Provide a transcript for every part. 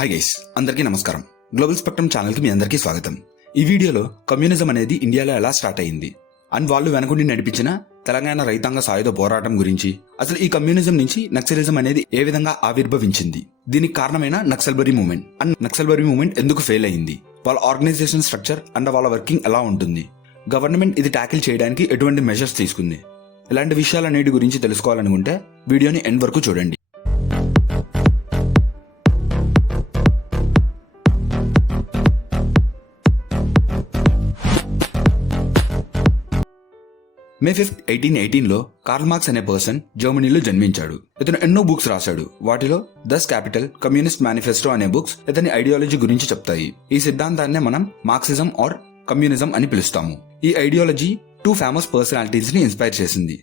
Hi guys, అందరికీ నమస్కారం. Global spectrum ఛానల్కి మీ అందరికీ స్వాగతం. ఈ వీడియోలో కమ్యూనిజం అనేది ఇండియాలో ఎలా స్టార్ట్ అయింది అండ్ వాళ్ళు వెనకుండి నడిపించిన తెలంగాణ రైతాంగ సాయుధ పోరాటం గురించి, అసలు ఈ కమ్యూనిజం నుంచి నక్సలిజం అనేది ఏ విధంగా ఆవిర్భవించింది, దీనికి కారణమైన Naxalbari movement and Naxalbari movement ఎందుకు ఫెయిల్ అయింది, వాళ్ళ ఆర్గనైజేషన్ స్ట్రక్చర్ అండ్ వాళ్ళ వర్కింగ్ ఎలా ఉంటుంది, గవర్నమెంట్ ఇది ట్యాకిల్ చేయడానికి ఎటువంటి మెజర్స్ తీసుకుంది, ఇలాంటి విషయాలన్నిటి గురించి తెలుసుకోవాలనుకుంటే వీడియోని ఎండ్ వరకు చూడండి. మే 5, 1818లో కార్ల్ మార్క్స్ అనే పర్సన్ జర్మనీలో జన్మించాడు. ఇతను ఎన్నో బుక్స్ రాశాడు. వాటిలో దస్ క్యాపిటల్, కమ్యూనిస్ట్ మేనిఫెస్టో అనే బుక్స్ ఇతని ఐడియాలజీ గురించి చెప్తాయి. ఈ సిద్ధాంతాన్నే మనం మార్క్సిజం ఆర్ కమ్యూనిజం అని పిలుస్తాము. ఈ ఐడియాలజీ 2 ఫేమస్ పర్సనాలిటీస్ ని ఇన్స్పైర్ చేసింది.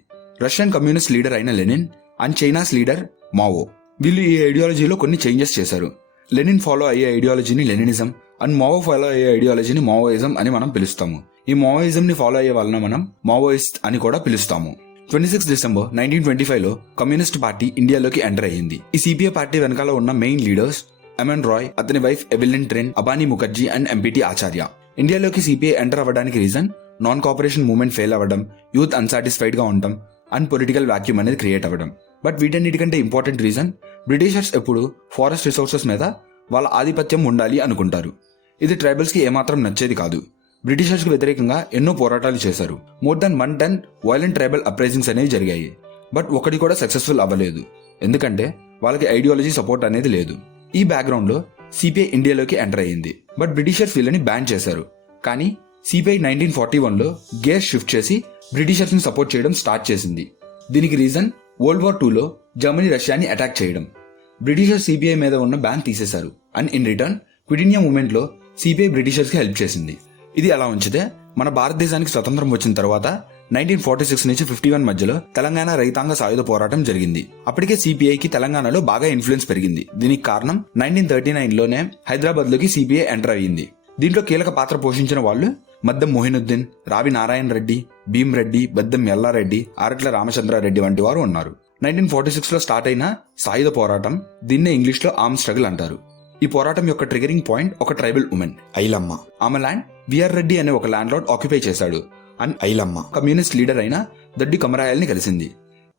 రష్యన్ కమ్యూనిస్ట్ లీడర్ అయిన Lenin and China's leader Mao. వీళ్ళు ఈ ఐడియాలజీలో కొన్ని చేంజెస్ చేశారు. లెనిన్ ఫాలో అయ్యే ఐడియాలజీని లెనినిజం అండ్ మావో ఫాలో అయ్యే ఐడియాలజీని మావోయిజం అని మనం పిలుస్తాము. ఈ మావోయిజం ని ఫాలో అయ్యే వాళ్ళని మనం మావోయిస్ట్ అని కూడా పిలుస్తాము. 26 డిసెంబర్ 1925లో కమ్యూనిస్ట్ పార్టీ ఇండియాలోకి ఎంటర్ అయ్యింది. ఈ సిపిఐ పార్టీ వెనకాల ఉన్న మెయిన్ లీడర్స్ ఎంఎన్ రాయ్, అతని wife Evelyn Trent, Abani Mukherjee and M P T Acharya. ఇండియాలోకి సిపిఐ ఎంటర్ అవ్వడానికి reason non cooperation movement fail అవ్వడం, యూత్ అన్సాటిస్ఫైడ్ గా ఉండటం అండ్ పొలిటికల్ వాక్యూమ్ అనేది క్రియేట్ అవ్వడం. బట్ వీటన్నిటికంటే ఇంపార్టెంట్ రీజన్, బ్రిటిషర్స్ ఎప్పుడు ఫారెస్ట్ రిసోర్సెస్ మీద వాళ్ళ ఆధిపత్యం ఉండాలి అనుకుంటారు. ఇది ట్రైబల్స్ కి ఏమాత్రం నచ్చేది కాదు. బ్రిటిషర్స్ కు వ్యతిరేకంగా ఎన్నో పోరాటాలు చేశారు. More than 110 violent tribal uprisings అనేవి జరిగాయి. బట్ ఒకటి కూడా సక్సెస్ఫుల్ అవ్వలేదు, ఎందుకంటే వాళ్ళకి ఐడియాలజీ సపోర్ట్ అనేది లేదు. ఈ బ్యాక్గ్రౌండ్ లో సిపిఐ ఇండియాలోకి ఎంటర్ అయ్యింది. బట్ బ్రిటిషర్స్ వీళ్ళని బ్యాన్ చేశారు. కానీ సిపిఐ 1941లో గేర్ షిఫ్ట్ చేసి బ్రిటిషర్స్ ని సపోర్ట్ చేయడం స్టార్ట్ చేసింది. దీనికి రీజన్ వరల్డ్ వార్ 2లో జర్మనీ రష్యాని అటాక్ చేయడం. బ్రిటిషర్స్ సిపిఐ మీద ఉన్న బ్యాన్ తీసేశారు and in return quit India movement లో సిపిఐ బ్రిటిషర్స్ కి హెల్ప్ చేసింది. ఇది అలా ఉంచితే మన భారతదేశానికి స్వతంత్రం వచ్చిన తర్వాత 1946 నుంచి 51 మధ్యలో తెలంగాణ రైతాంగ సాయుధ పోరాటం జరిగింది. అప్పటికే సిపిఐకి తెలంగాణలో బాగా ఇన్ఫ్లుయెన్స్ పెరిగింది. దీనికి కారణం 1939లోనే హైదరాబాద్ లోకి సిపిఐ ఎంటర్ అయ్యింది. దీంట్లో కీలక పాత్ర పోషించిన వాళ్ళు మద్దెం మొహినుద్దీన్, రావి నారాయణ రెడ్డి, భీమ్ రెడ్డి, బద్దెం ఎల్లారెడ్డి, ఆరట్ల రామచంద్రారెడ్డి వంటి వారు ఉన్నారు. 1946లో స్టార్ట్ అయిన సాయుధ పోరాటం, దీన్నే ఇంగ్లీష్ లో ఆర్మ్ స్ట్రగుల్ అంటారు. ఈ పోరాటం యొక్క ట్రిగరింగ్ పాయింట్ ఒక ట్రైబల్ ఉమెన్ ఐలమ్మ. ఆమె ల్యాండ్ విఆర్ రెడ్డి అనే ఒక ల్యాండ్ లార్డ్ ఆక్యుపై చేశాడు అండ్ ఐలమ్మ కమ్యూనిస్ట్ లీడర్ అయిన దడ్డి కమరాయల్ని కలిసింది.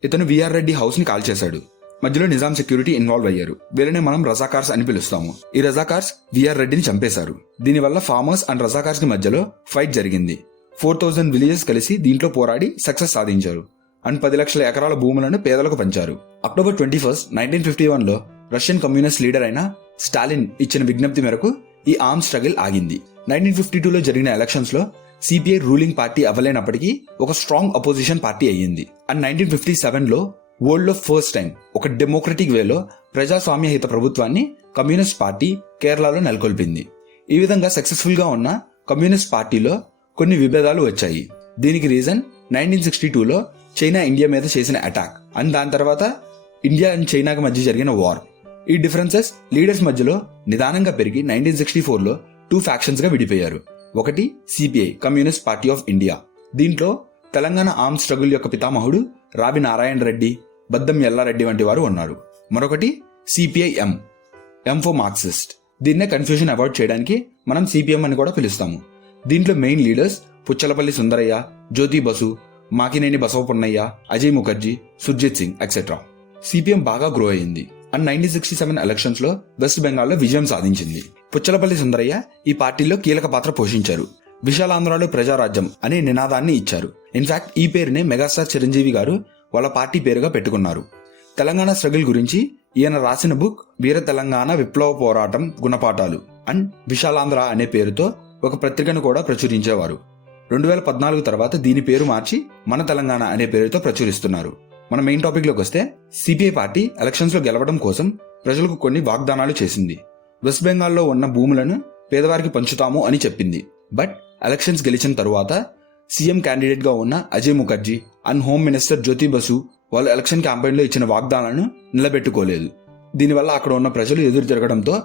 ఇతను విఆర్ రెడ్డి హౌస్ ని కాల్ చేశాడు. మధ్యలో నిజాం సెక్యూరిటీ ఇన్వాల్వ్ అయ్యారు. వీళ్ళనే మనం రజాకార్స్ అని పిలుస్తాము. ఈ రజాకార్స్ విఆర్ రెడ్డిని చంపేశారు. దీనివల్ల ఫార్మర్స్ అండ్ రజాకార్స్ కి మధ్యలో ఫైట్ జరిగింది. 4000 విలేజెస్ కలిసి దీంట్లో పోరాడి సక్సెస్ సాధించారు అండ్ 10 లక్షల ఎకరాల భూములను పేదలకు పంచారు. అక్టోబర్ 21, 1951లో రష్యన్ కమ్యూనిస్ట్ లీడర్ అయిన స్టాలిన్ ఇచ్చిన విజ్ఞప్తి మేరకు ఈ ఆర్మ్ స్ట్రగుల్ ఆగింది. 1952లో జరిగిన ఎలక్షన్స్ లో సిపిఐ రూలింగ్ పార్టీ అవ్వలేనప్పటికీ ఒక స్ట్రాంగ్ అపోజిషన్ పార్టీ అయ్యింది. అండ్ 1957లో వరల్డ్ లో ఫస్ట్ టైం ఒక డెమోక్రటిక్ వేలో ప్రజాస్వామ్యహిత ప్రభుత్వాన్ని కమ్యూనిస్ట్ పార్టీ కేరళలో నెలకొల్పింది. ఈ విధంగా సక్సెస్ఫుల్ గా ఉన్న కమ్యూనిస్ట్ పార్టీలో కొన్ని విభేదాలు వచ్చాయి. దీనికి రీజన్ 1962లో చైనా ఇండియా మీద చేసిన అటాక్ అండ్ దాని తర్వాత ఇండియా అండ్ చైనాకి మధ్య జరిగిన వార్. ఈ డిఫరెన్సెస్ లీడర్స్ మధ్యలో నిదానంగా పెరిగి 1964లో 2 ఫ్యాక్షన్స్ గా విడిపోయారు. ఒకటి CPI, communist party of India. దీంట్లో తెలంగాణ ఆర్మ్ స్ట్రగుల్ యొక్క పితామహుడు రావి నారాయణ రెడ్డి, బద్దం ఎల్లారెడ్డి వంటి వారు ఉన్నారు. మరొకటి సిపిఐ ఎం ఫర్ మార్క్సిస్ట్. దీన్నే కన్ఫ్యూజన్ అవాయిడ్ చేయడానికి మనం సిపిఎం అని కూడా పిలుస్తాము. దీంట్లో main leaders Puchalapalli Sundarayya, Jyoti Basu, Makineni Basavapunnaiah, Ajay Mukherjee, Surjit Singh etcetera. CPM బాగా గ్రో అయింది అండ్ 1967 ఎలక్షన్స్ లో వెస్ట్ బెంగాల్లో విజయం సాధించింది. పుచ్చలపల్లి సుందరయ్య ఈ పార్టీలో కీలక పాత్ర పోషించారు. విశాలాంధ్రలో ప్రజారాజ్యం అనే నినాదాన్ని ఇచ్చారు. ఇన్ఫాక్ట్ ఈ పేరునే మెగాస్టార్ చిరంజీవి గారు వాళ్ళ పార్టీ పేరుగా పెట్టుకున్నారు. తెలంగాణ స్ట్రగుల్ గురించి ఈయన రాసిన బుక్ వీర తెలంగాణ విప్లవ పోరాటం గుణపాఠాలు అండ్ విశాలాంధ్ర అనే పేరుతో ఒక పత్రికను కూడా ప్రచురించేవారు. 2014 తర్వాత దీని పేరు మార్చి మన తెలంగాణ అనే పేరుతో ప్రచురిస్తున్నారు. మన మెయిన్ టాపిక్ లోకి వస్తే, సిపిఐ పార్టీ ఎలక్షన్స్ లో గెలవడం కోసం ప్రజలకు కొన్ని వాగ్దానాలు చేసింది. వెస్ట్ బెంగాల్లో ఉన్న భూములను పేదవారికి పంచుతాము అని చెప్పింది. బట్ ఎలక్షన్స్ గెలిచిన తరువాత సీఎం క్యాండిడేట్ గా ఉన్న Ajay Mukherjee and home minister Jyoti Basu వాళ్ళు ఎలక్షన్ క్యాంపెయిన్ లో ఇచ్చిన వాగ్దానాలను నిలబెట్టుకోలేదు. దీనివల్ల అక్కడ ఉన్న ప్రజలు ఎదురు జరగడంతో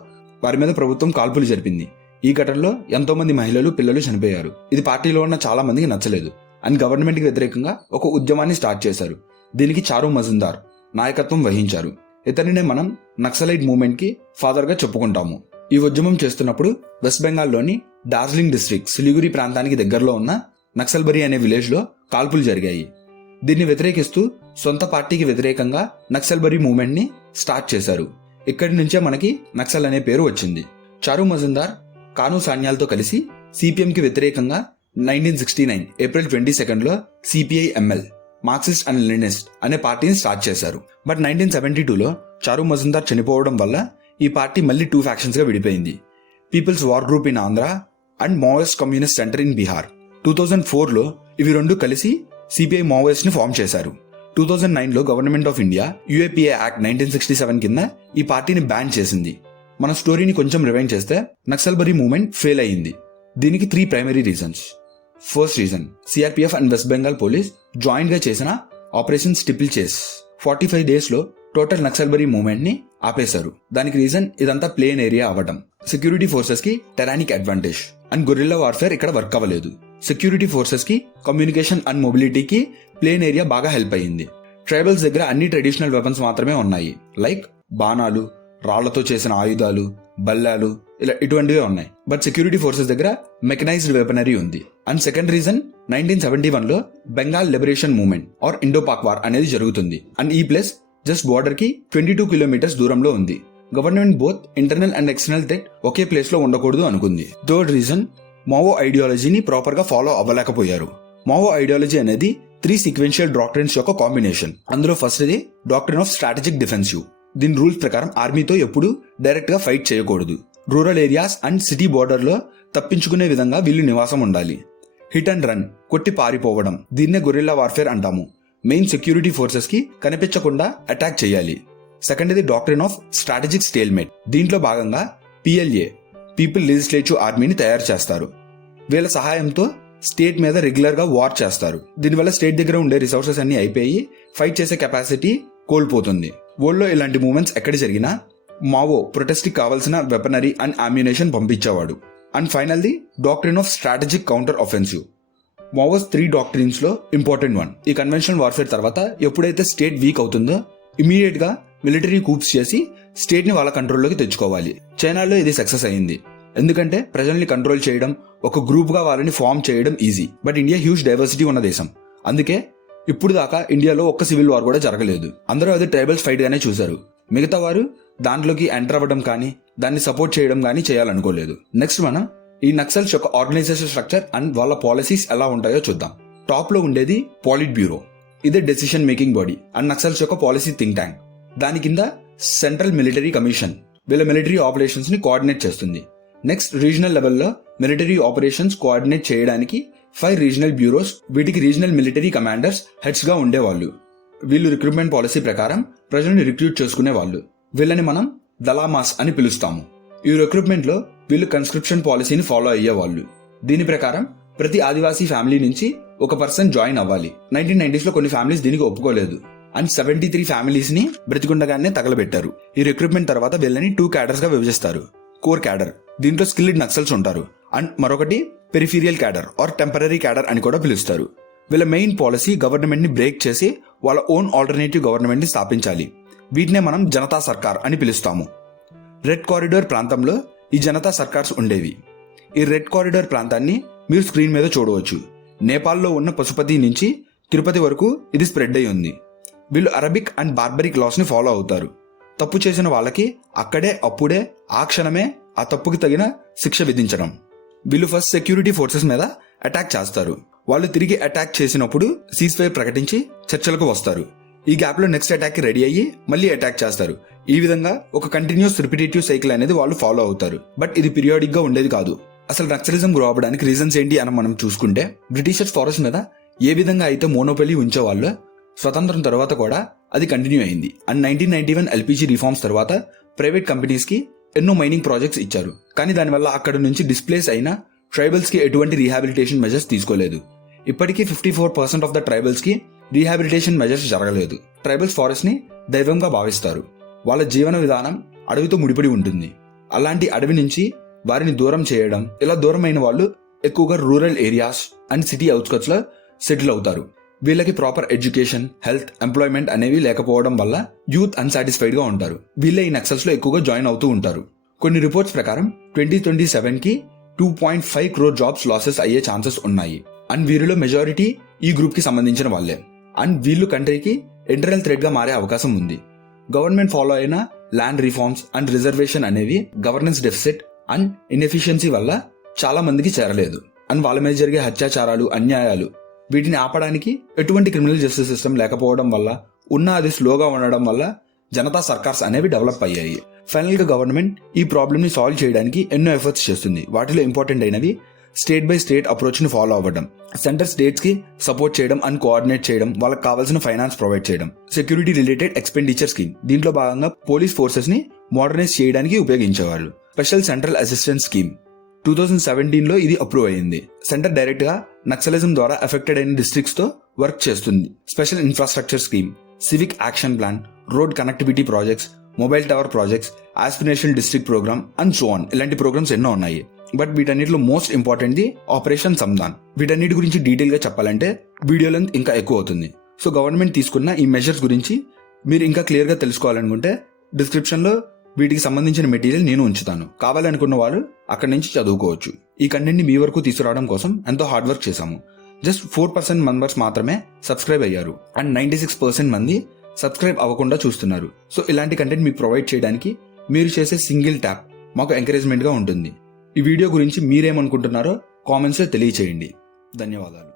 వారి మీద ప్రభుత్వం కాల్పులు జరిపింది. ఈ ఘటనలో ఎంతో మంది మహిళలు, పిల్లలు చనిపోయారు. ఇది పార్టీలో ఉన్న చాలా మందికి నచ్చలేదు అండ్ గవర్నమెంట్ కి వ్యతిరేకంగా ఒక ఉద్యమాన్ని స్టార్ట్ చేశారు. దీనికి చారు మజుందార్ నాయకత్వం వహించారు. ఇతనినే మనం నక్సలైట్ మూవ్మెంట్ కి ఫాదర్ గా చెప్పుకుంటాము. ఈ ఉద్యమం చేస్తున్నప్పుడు వెస్ట్ బెంగాల్లోని డార్జిలింగ్ డిస్ట్రిక్ట్ సిలిగురి ప్రాంతానికి దగ్గరలో ఉన్న నక్సల్బరీ అనే విలేజ్ లో కాల్పులు జరిగాయి. దీన్ని వ్యతిరేకిస్తూ సొంత పార్టీకి వ్యతిరేకంగా నక్సల్బరీ మూవ్మెంట్ ని స్టార్ట్ చేశారు. ఇక్కడి నుంచే మనకి నక్సల్ అనే పేరు వచ్చింది. చారు మజుందార్ కాను సాన్యాల్తో కలిసి సిపిఎం కి వ్యతిరేకంగా 1969 April 22 CPI ML Marxist and Leninist అనే పార్టీని స్టార్ట్ చేశారు. బట్ 1972లో చారు మజుందార్ చనిపోవడం వల్ల ఈ పార్టీ మళ్ళీ 2 ఫ్యాక్షన్స్ గా విడిపోయింది. People's War Group in Andhra and Maoist Communist Centre in Bihar. 2004లో ఇవి రెండు కలిసి సిపిఐ మావోయిస్ట్ ని ఫామ్ చేశారు. 2009లో government of India UAPA act 1967 కింద ఈ పార్టీని బ్యాన్ చేసింది. మన స్టోరీని కొంచెం రివైండ్ చేస్తే నక్సల్బరీ మూవ్మెంట్ ఫెయిల్ అయ్యింది. దీనికి 3 primary reasons. First reason, CRPF and west Bengal police joint గా చేసిన ఆపరేషన్ స్టిపిల్ చేస్ 45 days లో టోటల్ నక్సల్బరీ మూవ్మెంట్ ని ఆపేశారు. దానికి రీజన్ ఇదంతా ప్లేన్ ఏరియా అవ్వడం. సెక్యూరిటీ ఫోర్సెస్ కి టెరానిక్ అడ్వాంటేజ్ అండ్ గొరిల్లా వార్ఫేర్ ఇక్కడ వర్క్ అవ్వలేదు. సెక్యూరిటీ ఫోర్సెస్ కి కమ్యూనికేషన్ అండ్ మొబిలిటీకి ప్లేన్ ఏరియా బాగా హెల్ప్ అయ్యింది. ట్రైబల్స్ దగ్గర అన్ని ట్రెడిషనల్ వెపన్స్ మాత్రమే ఉన్నాయి, లైక్ బాణాలు, రాళ్లతో చేసిన ఆయుధాలు, బల్లాలు, ఇలా ఇటువంటివే ఉన్నాయి. బట్ సెక్యూరిటీ ఫోర్సెస్ దగ్గర మెకనైజ్డ్ వెపనరీ ఉంది. అండ్ సెకండ్ రీజన్, 1971లో Bengal liberation movement or Indo Pak war అనేది జరుగుతుంది. అండ్ ఈ ప్లేస్ జస్ట్ బార్డర్ కి 22 kilometers దూరంలో ఉంది. Government both internal and external threat okay place లో ఉండకూడదు అనుకుంది. థర్డ్ రీజన్, మావో ఐడియాలజీని ప్రాపర్ గా ఫాలో అవ్వలేకపోయారు. మావో ఐడియాలజీ అనేది 3 సీక్వెన్షియల్ డాక్ట్రిన్స్ యొక్క కాంబినేషన్. అందులో first the doctrine of strategic defensive. దీని రూల్స్ ప్రకారం ఆర్మీతో ఎప్పుడు డైరెక్ట్ గా ఫైట్ చేయకూడదు. Rural areas and city border లో తప్పించుకునే విధంగా వీళ్ళు నివాసం ఉండాలి. హిట్ అండ్ రన్, కొట్టి పారిపోవడం, దీన్నే గొరిల్లా వార్ఫేర్ అంటాము. మెయిన్ సెక్యూరిటీ ఫోర్సెస్ కి కనిపించకుండా అటాక్ చేయాలి. సెకండ్ ఇది డాక్ట్రిన్ ఆఫ్ స్ట్రాటజిక్ స్టేల్మేట్. దీంట్లో భాగంగా పిఎల్ఏ పీపుల్ లెజిస్లేటివ్ ఆర్మీని తయారు చేస్తారు. వీళ్ళ సహాయంతో స్టేట్ మీద రెగ్యులర్ గా వార్ చేస్తారు. దీనివల్ల స్టేట్ దగ్గర ఉండే రిసోర్సెస్ అన్ని అయిపోయి ఫైట్ చేసే కెపాసిటీ కోల్పోతుంది. వరల్డ్ లో ఇలాంటి మూవ్మెంట్స్ ఎక్కడ జరిగినా మావో ప్రొటెస్ట్ కి కావాల్సిన వెపనరీ అండ్ అమ్యునేషన్ పంపించేవాడు. And final the doctrine of strategic counter offensive. Mao's 3 doctrines లో ఇంపార్టెంట్ వన్. ఈ కన్వెన్షనల్ వార్ఫేర్ తర్వాత ఎప్పుడైతే స్టేట్ వీక్ అవుతుందో ఇమీడియట్ గా మిలిటరీ కూప్స్ చేసి స్టేట్ ని వాళ్ళ కంట్రోల్లోకి తెచ్చుకోవాలి. చైనాలో ఇది సక్సెస్ అయింది. ఎందుకంటే ప్రజల్ని కంట్రోల్ చేయడం, ఒక గ్రూప్ గా వాళ్ళని ఫామ్ చేయడం easy. But India huge diversity ఉన్న దేశం. అందుకే ఇప్పుడు దాకా ఇండియాలో ఒక్క సివిల్ వార్ కూడా జరగలేదు. అందరూ అది ట్రైబల్స్ ఫైట్ గానే చూశారు. మిగతా వారు దాంట్లోకి ఎంటర్ అవ్వడం కానీ దాన్ని సపోర్ట్ చేయడం కానీ చేయాలనుకోలేదు. నెక్స్ట్ మనం ఈ నక్సల్స్ యొక్క ఆర్గనైజేషన్ స్ట్రక్చర్ అండ్ వాళ్ళ పాలసీస్ ఎలా ఉంటాయో చూద్దాం. టాప్ లో ఉండేది పాలిట్ బ్యూరో. ఇదే decision making body and Naxals యొక్క పాలసీ థింక్ ట్యాంక్. దాని కింద సెంట్రల్ మిలిటరీ కమిషన్ వీళ్ళ మిలిటరీ ఆపరేషన్స్ ని కోఆర్డినేట్ చేస్తుంది. నెక్స్ట్ రీజనల్ లెవెల్లో మిలిటరీ ఆపరేషన్స్ కోఆర్డినేట్ చేయడానికి 5 రీజనల్ బ్యూరోస్, వీటికి రీజనల్ మిలిటరీ కమాండర్స్ హెడ్స్ గా ఉండేవాళ్ళు. వీళ్ళు రిక్రూట్మెంట్ పాలసీ ప్రకారం ప్రజలను రిక్రూట్ చేసుకునే వాళ్ళు. వీళ్ళని మనం దళామాస్ అని పిలుస్తాము. ఈ రిక్రూట్మెంట్ లో వీళ్ళు కన్స్క్రిప్షన్ పాలసీని ఫాలో అయ్యేవాళ్ళు. దీని ప్రకారం ప్రతి ఆదివాసీ ఫ్యామిలీ నుంచి ఒక పర్సన్ జాయిన్ అవ్వాలి. 1990s లో కొన్ని ఫ్యామిలీస్ దీనికి ఒప్పుకోలేదు అండ్ 73 ఫ్యామిలీస్ ని బ్రతికుండగానే తగలబెట్టారు. ఈ రిక్రూట్మెంట్ తర్వాత వీళ్ళని 2 క్యాడర్స్ గా విభజిస్తారు. కోర్ క్యాడర్, దీంట్లో స్కిల్డ్ నక్సల్స్ ఉంటారు. అండ్ మరొకటి peripheral cadre or temporary cadre అని కూడా పిలుస్తారు. వీళ్ళ మెయిన్ పాలసీ గవర్నమెంట్ ని బ్రేక్ చేసి వాళ్ళ ఓన్ ఆల్టర్నేటివ్ గవర్నమెంట్ ని స్థాపించాలి. వీటినే మనం జనతా సర్కార్ అని పిలుస్తాము. రెడ్ కారిడార్ ప్రాంతంలో ఈ జనతా సర్కార్స్ ఉండేవి. ఈ రెడ్ కారిడార్ ప్రాంతాన్ని మీరు స్క్రీన్ మీద చూడవచ్చు. నేపాల్లో ఉన్న పశుపతి నుంచి తిరుపతి వరకు ఇది స్ప్రెడ్ అయి ఉంది. వీళ్ళు అరబిక్ అండ్ బార్బరిక్ లాస్ ని ఫాలో అవుతారు. తప్పు చేసిన వాళ్ళకి అక్కడే అప్పుడే ఆ క్షణమే ఆ తప్పుకి తగిన శిక్ష విధించడం. వీళ్ళు ఫస్ట్ సెక్యూరిటీ ఫోర్సెస్ మీద అటాక్ చేస్తారు. వాళ్ళు తిరిగి అటాక్ చేసినప్పుడు సీజ్ ఫైర్ ప్రకటించి చర్చలకు వస్తారు. ఈ గ్యాప్ లో నెక్స్ట్ అటాక్ కి రెడీ అయ్యి మళ్ళీ అటాక్ చేస్తారు. ఈ విధంగా ఒక కంటిన్యూస్ రిపిటేటివ్ సైకిల్ అనేది వాళ్ళు ఫాలో అవుతారు. బట్ ఇది పీరియాడిక్ గా ఉండేది కాదు. అసలు నక్సలిజం గ్రో అవ్వడానికి రీజన్స్ ఏంటి అని మనం చూసుకుంటే, బ్రిటిషర్స్ ఫారెస్ట్ మీద ఏ విధంగా అయితే మోనోపలి ఉంచేవాళ్ళో స్వతంత్రం తర్వాత కూడా అది కంటిన్యూ అయింది. అండ్ 1991 ఎల్పిజి రిఫార్మ్స్ తర్వాత ప్రైవేట్ కంపెనీస్ కి ఎన్నో మైనింగ్ ప్రాజెక్ట్స్ ఇచ్చారు. కానీ దానివల్ల అక్కడ నుంచి డిస్ప్లేస్ అయిన ట్రైబల్స్ కి ఎటువంటి రీహాబిలిటేషన్ మెజర్స్ తీసుకోలేదు. ఇప్పటికీ 54% ఆఫ్ ద ట్రైబల్స్ కి రీహాబిలిటేషన్ మెజర్స్ జరగలేదు. ట్రైబల్స్ ఫారెస్ట్ ని దైవంగా భావిస్తారు. వాళ్ళ జీవన విధానం అడవితో ముడిపడి ఉంటుంది. అలాంటి అడవి నుంచి వారిని దూరం చేయడం, ఇలా దూరం అయిన వాళ్ళు ఎక్కువగా rural areas and city outskirts లో సెటిల్ అవుతారు. వీళ్ళకి ప్రాపర్ ఎడ్యుకేషన్, హెల్త్, ఎంప్లాయ్మెంట్ అనేవి లేకపోవడం వల్ల యూత్ అన్సాటిస్ఫైడ్ గా ఉంటారు. వీళ్ళే ఈ నక్సల్స్ లో ఎక్కువగా జాయిన్ అవుతూ ఉంటారు. కొన్ని రిపోర్ట్స్ ప్రకారం 2027 కి 2.5 crore జాబ్స్ లాసెస్ అయ్యే ఛాన్సెస్ ఉన్నాయి. అండ్ వీరిలో మెజారిటీ ఈ గ్రూప్ కి సంబంధించిన వాళ్ళే. అండ్ వీళ్ళు కంట్రీకి ఇంటర్నల్ థ్రెట్ గా మారే అవకాశం ఉంది. గవర్నమెంట్ ఫాలో అయిన ల్యాండ్ రిఫార్మ్స్ అండ్ రిజర్వేషన్ అనేవి గవర్నెన్స్ డెఫిసిట్ అండ్ ఇన్ఎఫిషియన్సీ వల్ల చాలా మందికి చేరలేదు. అండ్ వాళ్ళ మీద జరిగే అత్యాచారాలు, అన్యాయాలు వీటిని ఆపడానికి ఎటువంటి క్రిమినల్ జస్టిస్ సిస్టమ్ లేకపోవడం వల్ల, అది స్లోగా ఉండడం వల్ల జనతా సర్కార్స్ అనేవి డెవలప్ అయ్యాయి. ఫైనల్ గా గవర్నమెంట్ ఈ ప్రాబ్లమ్ ని సాల్వ్ చేయడానికి ఎన్నో ఎఫర్ట్స్ చేస్తుంది. వాటిలో ఇంపార్టెంట్ అయినవి స్టేట్ బై స్టేట్ అప్రోచ్ ని ఫాలో అవ్వడం, సెంటర్ స్టేట్స్ కి సపోర్ట్ చేయడం అండ్ కోఆర్డినేట్ చేయడం, వాళ్ళకి కావాల్సిన ఫైనాన్స్ ప్రొవైడ్ చేయడం, సెక్యూరిటీ రిలేటెడ్ ఎక్స్పెండిచర్ స్కీమ్, దీంట్లో భాగంగా పోలీస్ ఫోర్సెస్ ని మోడర్నైజ్ చేయడానికి ఉపయోగించేవాళ్ళు. స్పెషల్ సెంట్రల్ అసిస్టెన్స్ స్కీమ్ 2017లో ఇది అప్రూవ్ అయింది. సెంటర్ డైరెక్ట్ గా నక్సలిజం ద్వారా ఎఫెక్టెడ్ అయిన డిస్ట్రిక్ట్స్ తో వర్క్ చేస్తుంది. Special infrastructure scheme, civic action plan, road connectivity projects, mobile tower projects, aspirational district programme and so on. ఇలాంటి ప్రోగ్రామ్స్ ఎన్నో ఉన్నాయి. బట్ వీటన్నిటిలో మోస్ట్ ఇంపార్టెంట్ ది ఆపరేషన్ సంధాన్. వీటన్నిటి గురించి డీటెయిల్ గా చెప్పాలంటే వీడియో లెంత్ ఇంకా ఎక్కువ అవుతుంది. సో గవర్నమెంట్ తీసుకున్న ఈ మెజర్స్ గురించి మీరు ఇంకా క్లియర్ గా తెలుసుకోవాలనుకుంటే డిస్క్రిప్షన్ లో వీటికి సంబంధించిన మెటీరియల్ నేను ఉంచుతాను. కావాలనుకున్న వారు అక్కడి నుంచి చదువుకోవచ్చు. ఈ కంటెంట్ ని మీ వరకు తీసుకురావడం కోసం ఎంతో హార్డ్ వర్క్ చేశాము. జస్ట్ 4% మెంబర్స్ మాత్రమే సబ్స్క్రైబ్ అయ్యారు అండ్ 96% మంది సబ్స్క్రైబ్ అవ్వకుండా చూస్తున్నారు. సో ఇలాంటి కంటెంట్ మీకు ప్రొవైడ్ చేయడానికి మీరు చేసే సింగిల్ ట్యాప్ మాకు ఎంకరేజ్మెంట్ గా ఉంటుంది. ఈ వీడియో గురించి మీరేమనుకుంటున్నారో కామెంట్స్ లో తెలియచేయండి. ధన్యవాదాలు.